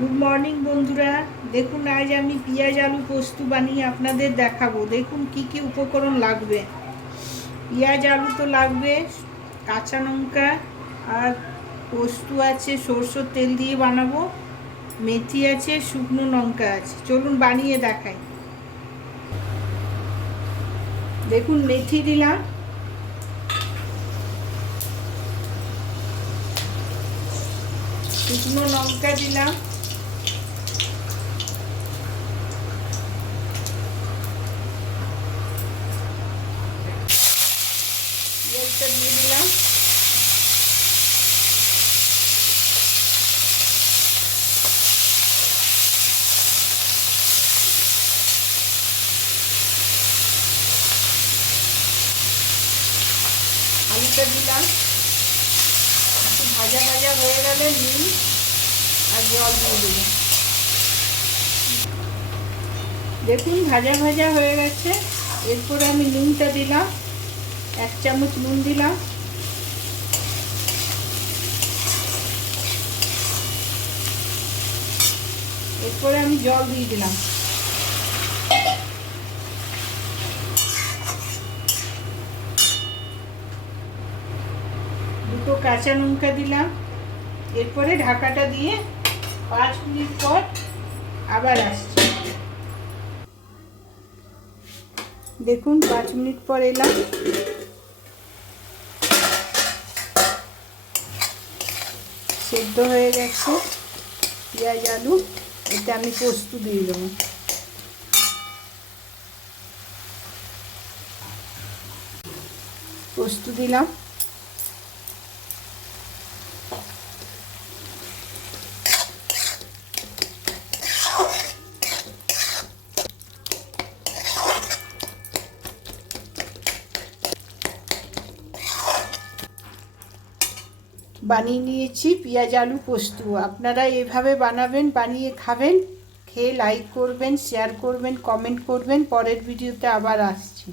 Good morning বন্ধুরা, দেখুন আজ আমি পেঁয়াজ আলু পোস্ত বানিয়ে আপনাদের দেখাবো। দেখুন কি কি উপকরণ লাগবে। পেঁয়াজ আলু তো লাগবে, কাঁচা লঙ্কা আর পোস্ত আছে, সরষের তেল দিয়ে বানাবো, মেথি আছে, শুকনো লঙ্কা আছে। চলুন বানিয়ে দেখাই। দেখুন মেথি দিলাম, শুকনো লঙ্কা দিলাম, পেঁয়াজটা দিয়ে দিলাম, আলুটা দিলাম। ভাজা ভাজা হয়ে গেলে নুন আর জল দিয়ে দেবো। দেখুন ভাজা ভাজা হয়ে গেছে। এরপরে আমি নুনটা দিলাম, 1 চামচ নুন দিলাম। এরপরে আমি জল দিয়ে দিলাম। দুটো কাঁচা লঙ্কা দিলাম। এরপরে ঢাকাটা দিয়ে 5 মিনিট পর আবার আসছি। দেখুন 5 মিনিট পর এলাম। সেদ্ধ হয়ে গেছে পেঁয়াজ আলু। এটা আমি পোস্ত দিয়ে দেবো। পোস্ত দিলাম, বানিয়ে নিয়েছি পেঁয়াজ আলু পোস্ত। আপনারা এভাবে বানাবেন, বানিয়ে খাবেন। খেয়ে লাইক করবেন, শেয়ার করবেন, কমেন্ট করবেন। পরের ভিডিওতে আবার আসছি।